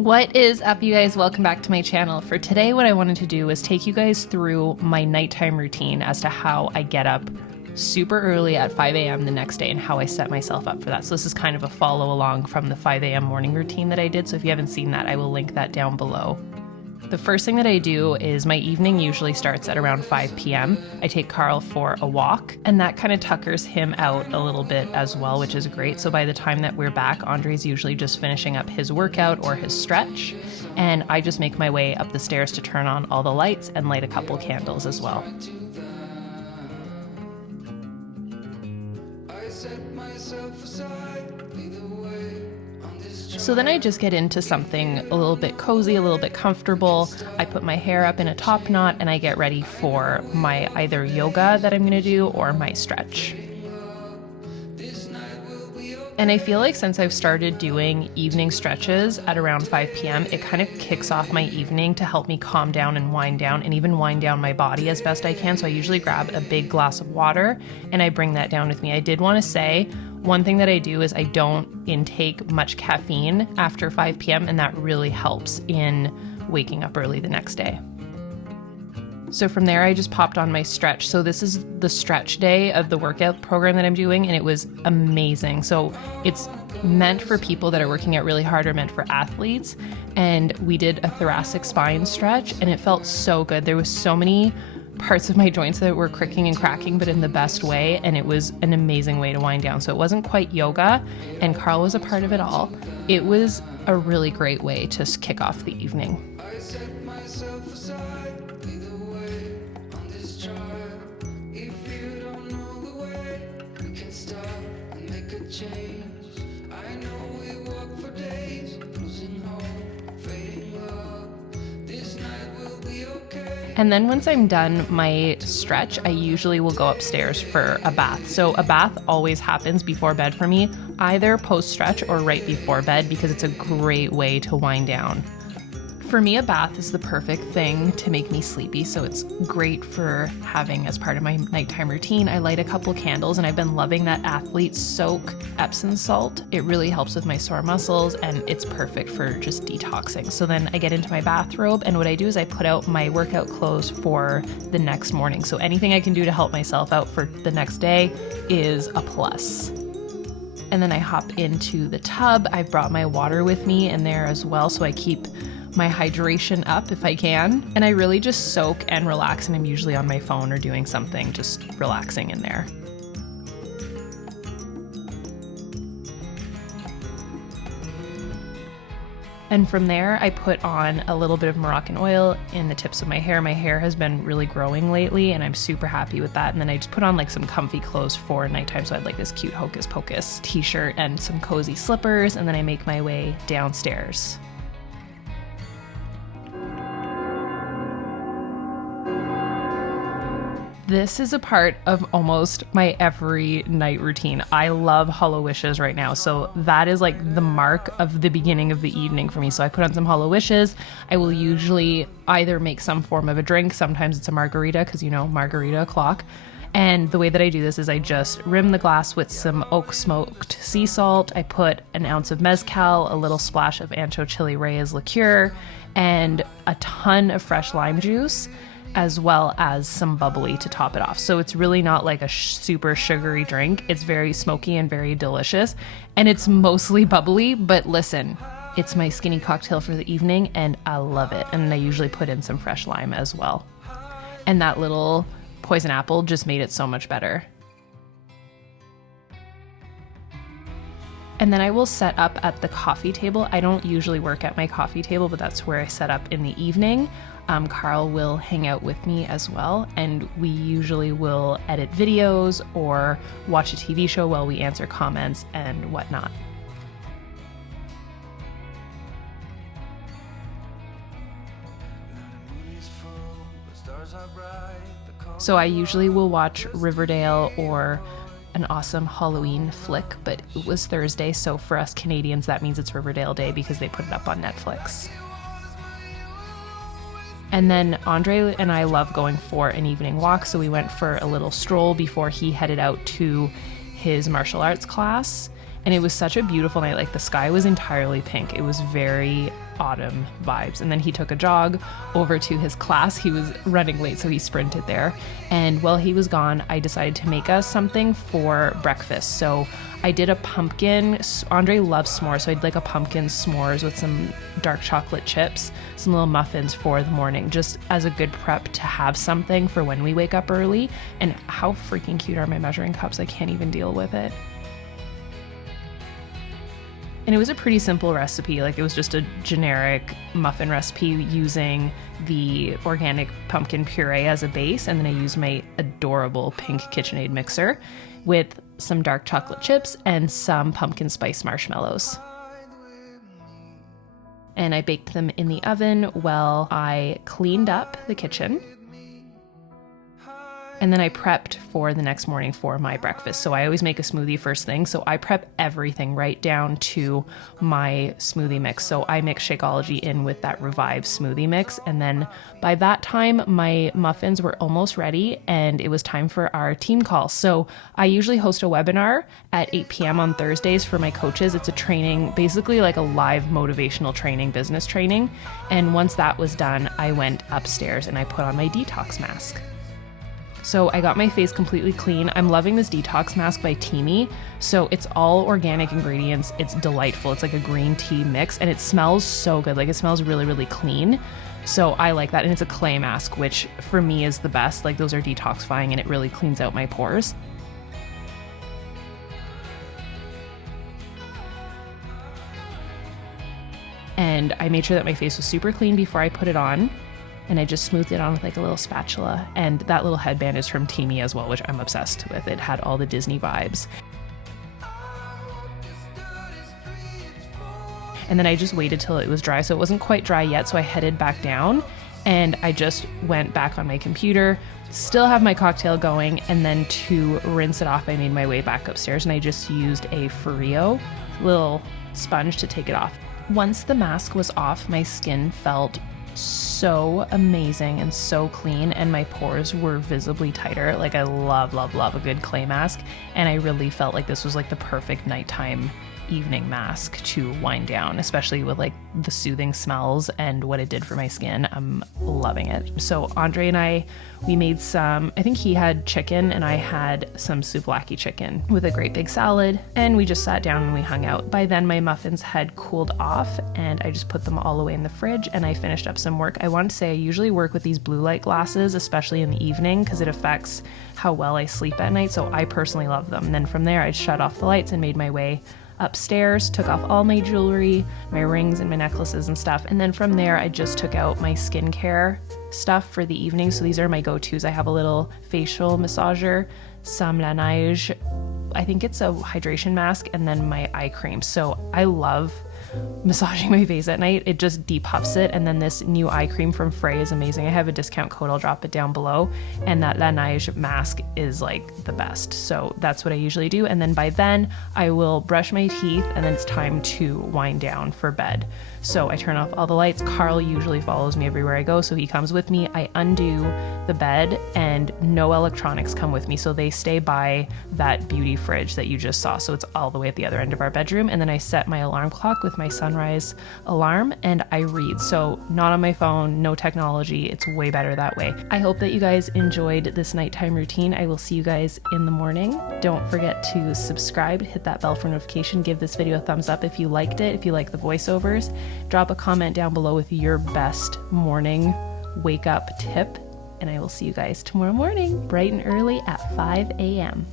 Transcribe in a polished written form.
What is up, you guys? Welcome back to my channel. For today, what I wanted to do was take you guys through my nighttime routine as to how I get up super early at 5 a.m. the next day and how I set myself up for that. So this is kind of a follow along from the 5 a.m. morning routine that I did. So if you haven't seen that, I will link that down below. The first thing that I do is my evening usually starts at around 5 p.m. I take Carl for a walk, and that kind of tuckers him out a little bit as well, which is great. So by the time that we're back, Andre's usually just finishing up his workout or his stretch, and I just make my way up the stairs to turn on all the lights and light a couple candles as well. So then I just get into something a little bit cozy, a little bit comfortable. I put my hair up in a top knot and I get ready for my either yoga that I'm gonna do or my stretch. And I feel like since I've started doing evening stretches at around 5 p.m., it kind of kicks off my evening to help me calm down and wind down and even wind down my body as best I can. So I usually grab a big glass of water and I bring that down with me. I did want to say, one thing that I do is I don't intake much caffeine after 5 p.m. and that really helps in waking up early the next day. So from there, I just popped on my stretch. So this is the stretch day of the workout program that I'm doing, and it was amazing. So it's meant for people that are working out really hard or meant for athletes. And we did a thoracic spine stretch and it felt so good. There was so many parts of my joints that were cricking and cracking, but in the best way. And it was an amazing way to wind down. So it wasn't quite yoga, and Carl was a part of it all. It was a really great way to kick off the evening. And then once I'm done my stretch, I usually will go upstairs for a bath. So a bath always happens before bed for me, either post-stretch or right before bed, because it's a great way to wind down. For me, a bath is the perfect thing to make me sleepy, so it's great for having as part of my nighttime routine. I light a couple candles, and I've been loving that Athlete Soak Epsom salt. It really helps with my sore muscles, and it's perfect for just detoxing. So then I get into my bathrobe, and what I do is I put out my workout clothes for the next morning. So anything I can do to help myself out for the next day is a plus. And then I hop into the tub. I've brought my water with me in there as well, so I keep my hydration up if I can, and I really just soak and relax, and I'm usually on my phone or doing something, just relaxing in there. And from there, I put on a little bit of Moroccan oil in the tips of my hair. My hair has been really growing lately, and I'm super happy with that. And then I just put on like some comfy clothes for nighttime. So I had like this cute Hocus Pocus t-shirt and some cozy slippers, and then I make my way downstairs. This is a part of almost my every night routine. I love Hollow Wishes right now. So that is like the mark of the beginning of the evening for me. So I put on some Hollow Wishes. I will usually either make some form of a drink. Sometimes it's a margarita, because you know, margarita o'clock. And the way that I do this is I just rim the glass with some oak smoked sea salt. I put an ounce of mezcal, a little splash of Ancho Chili Reyes liqueur, and a ton of fresh lime juice, as well as some bubbly to top it off. So it's really not like a super sugary drink. It's very smoky and very delicious, and it's mostly bubbly, but listen, it's my skinny cocktail for the evening and I love it. And I usually put in some fresh lime as well. And that little poison apple just made it so much better. And then I will set up at the coffee table. I don't usually work at my coffee table, but that's where I set up in the evening. Carl will hang out with me as well, and we usually will edit videos or watch a TV show while we answer comments and whatnot. So I usually will watch Riverdale or an awesome Halloween flick, but it was Thursday, so for us Canadians that means it's Riverdale Day because they put it up on Netflix. And then Andre and I love going for an evening walk, so we went for a little stroll before he headed out to his martial arts class. And it was such a beautiful night. Like, the sky was entirely pink. It was very autumn vibes. And then he took a jog over to his class. He was running late, so he sprinted there. And while he was gone, I decided to make us something for breakfast. So I did a pumpkin, Andre loves s'mores, so I did like a pumpkin s'mores with some dark chocolate chips, some little muffins for the morning, just as a good prep to have something for when we wake up early. And how freaking cute are my measuring cups? I can't even deal with it. And it was a pretty simple recipe. Like, it was just a generic muffin recipe using the organic pumpkin puree as a base. And then I used my adorable pink KitchenAid mixer with some dark chocolate chips and some pumpkin spice marshmallows. And I baked them in the oven while I cleaned up the kitchen. And then I prepped for the next morning for my breakfast. So I always make a smoothie first thing. So I prep everything right down to my smoothie mix. So I mix Shakeology in with that Revive smoothie mix. And then by that time, my muffins were almost ready and it was time for our team call. So I usually host a webinar at 8 p.m. on Thursdays for my coaches. It's a training, basically like a live motivational training, business training. And once that was done, I went upstairs and I put on my detox mask. So I got my face completely clean. I'm loving this detox mask by Teamy. So it's all organic ingredients. It's delightful. It's like a green tea mix and it smells so good. Like, it smells really, really clean. So I like that. And it's a clay mask, which for me is the best. Like, those are detoxifying and it really cleans out my pores. And I made sure that my face was super clean before I put it on. And I just smoothed it on with like a little spatula. And that little headband is from Teamy as well, which I'm obsessed with. It had all the Disney vibes. And then I just waited till it was dry. So it wasn't quite dry yet. So I headed back down and I just went back on my computer, still have my cocktail going. And then to rinse it off, I made my way back upstairs and I just used a Foreo little sponge to take it off. Once the mask was off, my skin felt so amazing and so clean and my pores were visibly tighter. Like, I love a good clay mask, and I really felt like this was like the perfect nighttime evening mask to wind down, especially with like the soothing smells and what it did for my skin. I'm loving it. So Andre and we made some, I think he had chicken and I had some souvlaki chicken with a great big salad, and we just sat down and we hung out. By then my muffins had cooled off and I just put them all away in the fridge and I finished up some work. I want to say I usually work with these blue light glasses, especially in the evening, because it affects how well I sleep at night. So I personally love them. And then from there I shut off the lights and made my way upstairs, took off all my jewelry, my rings and my necklaces and stuff. And then from there, I just took out my skincare stuff for the evening. So these are my go-tos. I have a little facial massager, some Laneige, I think it's a hydration mask, and then my eye cream. So I love massaging my face at night. It just depuffs it. And then this new eye cream from Frey is amazing. I have a discount code. I'll drop it down below. And that Laneige mask is like the best. So that's what I usually do. And then by then I will brush my teeth and then it's time to wind down for bed. So I turn off all the lights. Carl usually follows me everywhere I go, so he comes with me. I undo the bed and no electronics come with me. So they stay by that beauty fridge that you just saw. So it's all the way at the other end of our bedroom. And then I set my alarm clock with my sunrise alarm and I read. So not on my phone, no technology. It's way better that way. I hope that you guys enjoyed this nighttime routine. I will see you guys in the morning. Don't forget to subscribe, hit that bell for notification, give this video a thumbs up if you liked it, if you like the voiceovers. Drop a comment down below with your best morning wake up tip, and I will see you guys tomorrow morning, bright and early at 5 a.m.